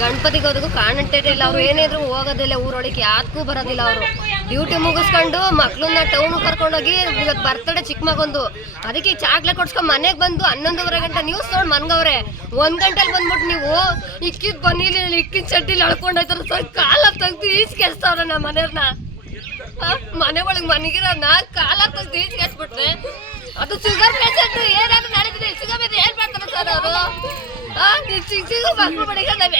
ಗಣಪತಿಗೆ ಹೋದಕ್ಕೂ ಕಾಣಂಟೇ ಇಲ್ಲ, ಅವ್ರು ಏನಿದ್ರು ಹೋಗೋದಿಲ್ಲ ಊರೊಳಗೆ ಯಾತಕ್ಕೂ ಬರೋದಿಲ್ಲ ಅವರು. ಡ್ಯೂಟಿ ಮುಗಿಸ್ಕೊಂಡು ಮಕ್ಳನ್ನ ಟೌನ್ ಕರ್ಕೊಂಡೋಗಿ ಇವತ್ತು ಬರ್ತಡೆ ಚಿಕ್ಕ ಮಗೊಂದು. ಅದಕ್ಕೆ ಚಾಕ್ಲೆ ಕೊಡ್ಸ್ಕೊಂಡು ಮನೆಗೆ ಬಂದು ಹನ್ನೊಂದುವರೆ ಗಂಟೆ ನ್ಯೂಸ್ ನೋಡಿ ಮನ್ಗವ್ರೆ. ಒಂದು ಗಂಟೆಲಿ ಬಂದ್ಬಿಟ್ಟು ನೀವು ಇಕ್ಕಿದ ಬನ್ನಿಲಿ, ಇಕ್ಕಿದ ಚಟ್ಟಿಲಿ ಅಳ್ಕೊಂಡೋಯ್ತಾರ ಕಾಲ ತೆಗ್ದು ಈಸ್ಕೆಸ್ತಾವ್ರೆ ನಮ್ಮ ಮನೆಯವ್ರನ್ನ ಮನೆ ಒಳಗೆ ಮನೆಗಿರೋನ ಕಾಲ ತೆಗ್ದು ಈಸ್ಕೆಸ್ಬಿಟ್ರೆ ಅದು ಶುಗರ್ ಪೇಷಂಟ್ ಏನಾದ್ರು ನಡೆದಿದೆ ಶುಗರ್ ಮೇಲೆ ಏನ್ ಮಾಡ್ತಾರೆ ಸರ್ ಅವರು ಮಕ್ಳು ಬಡಿಗೆ ನಾವ್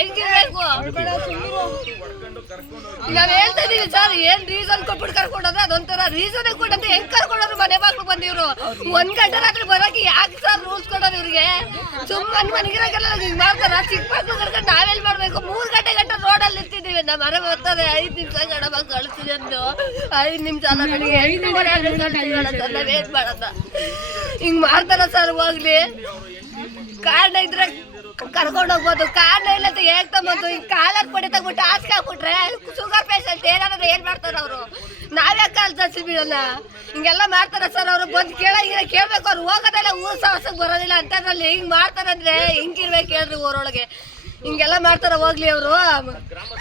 ನಾವ್ ಹೇಳ್ತಾ ಸರ್, ಏನ್ ರೀಸನ್ ಕೊಟ್ಬಿಟ್ಟು ಕರ್ಕೊಂಡೋದ್ರೆ ಅದೊಂಥರ ರೀಸನ್ ಕೊಟ್ಟಂತ ಹೆಂಗ್ ಕರ್ಕೊಂಡೋದ್ರು ಮನೆ ಮಕ್ಳು ಬಂದಿವ್ರು? ಒಂದ್ ಗಂಟೆ ರಾತ್ರಿ ಬರಕ್ಕೆ ಯಾಕೆ ಸರ್ ರೂಲ್ಸ್ ಕೊಡೋದು ಇವ್ರಿಗೆ? ಸುಮ್ಮನೆ ಮನೆಗಿರಾಗೆಲ್ಲ ಹಿಂಗ್ ಮಾಡ್ತಾರ. ಚಿಕ್ಕ ಮಕ್ಳು ಕರ್ಕೊಂಡು ನಾವೆಲ್ ಮಾಡ್ಬೇಕು? ಮೂರ್ ಗಂಟೆ ಗಂಟೆ ಅಲ್ಲಿ ಇರ್ತಿದೀವಿ ನಮ್ಮ ಮನೆ ಬರ್ತದೆ ಐದ್ ನಿಮಿಷ ಗಡಬ ಕಳಿಸ್ತೀವಿ ಅಂದು. ಐದ್ ನಿಮಿಷ ಅಲ್ಲ ಮಾಡೋದ? ಹಿಂಗ್ ಮಾಡ್ತಾರ ಸರ್ ಹೋಗ್ಲಿ. ಕಾರಣ ಇದ್ರೆ ಕರ್ಕೊಂಡು ಹೋಗ್ಬೋದು ಕಾರ್ ಇಲ್ಲ ಅಂತ ಹೇಗ್ ತಗೊಂಡು ಈಗ ಕಾಲರ್ ಪಡಿ ತಗ್ಬಿಟ್ಟು ಹಾಸಿಗೆ ಹಾಕ್ಬಿಟ್ರೆ ಶುಗರ್ ಪೇಷಂಟ್ ಏನಾದ್ರು ಏನ್ ಮಾಡ್ತಾರ ಅವರು? ನಾವೇ ಕಾಲ್ ತರಿಸಿ ಹಿಂಗೆಲ್ಲ ಮಾಡ್ತಾರ ಸರ್ ಅವರು. ಬಂದು ಕೇಳಂಗಿಲ್ಲ ಕೇಳ್ಬೇಕು. ಅವ್ರು ಹೋಗೋದೆಲ್ಲ ಊರ್ ಸಾಹಸಕ್ಕೆ ಬರೋದಿಲ್ಲ. ಅಂತದ್ರಲ್ಲಿ ಹಿಂಗ್ ಮಾಡ್ತಾರಂದ್ರೆ ಹಿಂಗಿರ್ಬೇಕು ಹೇಳ್ರಿ ಊರೊಳಗೆ. ಹಿಂಗೆಲ್ಲ ಮಾಡ್ತಾರ ಹೋಗ್ಲಿ ಅವರು.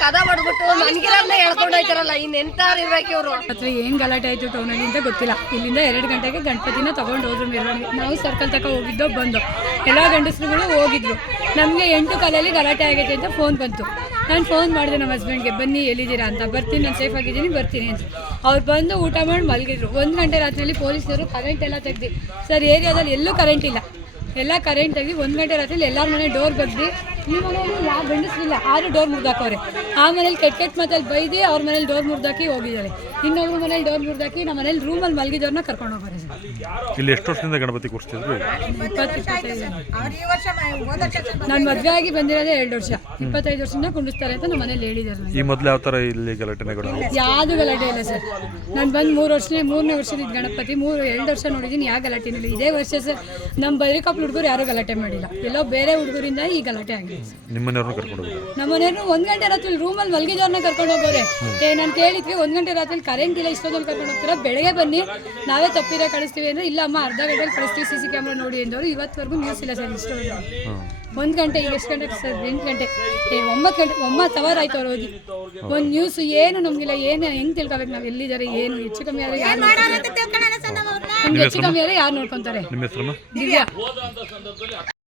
ಕದ ಬಡ್ಬಿಟ್ಟು ಮನ್ಗಿರನ್ನ ಹೇಳ್ಕೊಂಡು ಹೋಯ್ತಾರಲ್ಲ ಎಂತಾರ ಇರ್ಬೇಕು ಇವ್ರು. ಅಥವಾ ಏನು ಗಲಾಟೆ ಆಯಿತು ಟೌನಲ್ಲಿ ಅಂತ ಗೊತ್ತಿಲ್ಲ. ಇಲ್ಲಿಂದ ಎರಡು ಗಂಟೆಗೆ ಗಣಪತಿನ ತಗೊಂಡು ಹೋದ್ರು ಮೆರವಣಿಗೆ ನಾವು ಸರ್ಕಲ್ ತಕ ಹೋಗಿದ್ದೋ ಬಂದು. ಎಲ್ಲ ಗಂಡಸರುಗಳು ಹೋಗಿದ್ರು. ನಮಗೆ ಎಂಟು ಕಾಲಲ್ಲಿ ಗಲಾಟೆ ಆಗೈತೆ ಅಂತ ಫೋನ್ ಬಂತು. ನಾನು ಫೋನ್ ಮಾಡಿದೆ ನಮ್ಮ ಹಸ್ಬೆಂಡ್ಗೆ ಬನ್ನಿ ಎಲ್ಲಿದ್ದೀರಾ ಅಂತ. ಬರ್ತೀನಿ, ನಾನು ಸೇಫ್ ಆಗಿದ್ದೀನಿ, ಬರ್ತೀನಿ ಅಂತ ಅವ್ರು ಬಂದು ಊಟ ಮಾಡಿ ಮಲಗಿದ್ರು. ಒಂದು ಗಂಟೆ ರಾತ್ರಿಯಲ್ಲಿ ಪೊಲೀಸರು ಕರೆಂಟ್ ಎಲ್ಲ ತೆಗ್ದು. ಸರ್, ಏರಿಯಾದಲ್ಲಿ ಎಲ್ಲೂ ಕರೆಂಟ್ ಇಲ್ಲ. ಎಲ್ಲ ಕರೆಂಟ್ ಆಗಿ ಒಂದು ಗಂಟೆ ರಾತ್ರಿಯಲ್ಲಿ ಎಲ್ಲರ ಮನೆ ಡೋರ್ ಬಗ್ದು. ಈ ಮನೆಯಲ್ಲಿ ಯಾವ ಗಂಡಸರಿಲ್ಲ ಆರು ಡೋರ್ ಮುರಿದಾಕವ್ರೆ. ಆ ಮನೇಲಿ ಕೆಟ್ಟ ಕೆಟ್ಟ ಮಾತಲ್ಲಿ ಬೈದು ಅವ್ರ ಮನೇಲಿ ಡೋರ್ ಮುರಿದಾಕಿ ಹೋಗಿದ್ದಾರೆ ಇನ್ನೊಬ್ರು ಮನೇಲಿ ಡೋರ್ ಮುರಿದಾಕಿ ನಮ್ಮ ಮನೇಲಿ ರೂಮಲ್ಲಿ ಮಲಗಿದವ್ರನ್ನ ಕರ್ಕೊಂಡು ಹೋಗ್ಬಾರ ಸರ್ ಇಲ್ಲಿ ಎಷ್ಟು ವರ್ಷದಿಂದ ಗಣಪತಿ ಕೂರಿಸ್ತಿದ್ರು? ನಾನು ಮದುವೆ ಆಗಿ ಬಂದಿರೋದೇ ಎರಡು ವರ್ಷ. ಇಪ್ಪತ್ತೈದು ವರ್ಷದಿಂದ ಕುಂಡಿಸ್ತಾರೆ ಅಂತ ನಮ್ಮ ಮನೇಲಿ ಹೇಳಿದ್ದಾರೆ. ಈ ಮೊದಲು ಯಾವ ಥರ ಇಲ್ಲಿ ಗಲಾಟೆಗಳು ಯಾವುದು ಗಲಾಟೆ ಇಲ್ಲ ಸರ್. ನಾನು ಬಂದು ಮೂರು ವರ್ಷನೇ ಮೂರನೇ ವರ್ಷದ ಗಣಪತಿ ಮೂರು ಎರಡು ವರ್ಷ ನೋಡಿದ್ದೀನಿ ಯಾವ ಗಲಾಟೆ ಇಲ್ಲ. ಇದೇ ವರ್ಷ ಸರ್. ನಮ್ಮ ಬೈರಿಕಪ್ಪ ಹುಡುಗರು ಯಾರೂ ಗಲಾಟೆ ಮಾಡಿಲ್ಲ. ಎಲ್ಲೋ ಬೇರೆ ಹುಡುಗರಿಂದ ಈ ಗಲಾಟೆ ಆಗಿದೆ. ನಿಮ್ಮನೆಯವ್ರನ್ನ ಕರ್ಕೊಂಡು ಹೋಗಿದ್ರು ನಮ್ಮ ಮನೆಯವ್ರು ಒಂದು ಗಂಟೆ ರಾತ್ರಿ ರೂಮಲ್ಲಿ ಮಲ್ಗಿದವ್ರನ್ನ ಕರ್ಕೊಂಡು ಹೋಗೋರೆ. ಏ ನಾನು ಕೇಳಿದ್ವಿ ಒಂದು ಗಂಟೆ ರಾತ್ರಿ ಕರೆಂಟ್ ಇಲ್ಲ ಇಷ್ಟೊಂದಲ್ಲಿ ಕರ್ಕೊಂಡು ಹೋಗ್ತೀರಾ? ಬೆಳಗ್ಗೆ ಬನ್ನಿ ನಾವೇ ತಪ್ಪಿರ ಕಳಿಸ್ತೀವಿ ಅಂದ್ರೆ ಇಲ್ಲ ಅಮ್ಮ ಅರ್ಧ ಗಂಟೆಲಿ ಕಳಿಸ್ತೀವಿ ಸಿ ಸಿ ಕ್ಯಾಮ್ರಾ ನೋಡಿ ಎಂದವರು. ಇವತ್ತವರೆಗೂ ನ್ಯೂಸ್ ಇಲ್ಲ ಸರ್ ಇಷ್ಟು ಒಂದು ಗಂಟೆ ಈಗ ಎಷ್ಟು ಗಂಟೆ ಸರ್? ಎಂಟು ಗಂಟೆ. ಏ ಒಂಬತ್ತು ಗಂಟೆ ಒಂಬತ್ತು ಅವರ್ ಆಯ್ತು ಅವ್ರು ಹೋಗಿ. ಒಂದು ನ್ಯೂಸ್ ಏನು ನಮಗಿಲ್ಲ ಏನು ಹೆಂಗ್ ತಿಳ್ಕೊಬೇಕು ನಾವು? ಎಲ್ಲಿದ್ದಾರೆ ಏನು ಹೆಚ್ಚು ಕಮ್ಮಿ ಆದರೆ ಯಾರು ನಮ್ಗೆ ಹೆಚ್ಚು ಕಮ್ಮಿ ಆದರೆ ಯಾರು ನೋಡ್ಕೊಂತಾರೆ? ದಿವ್ಯಾ.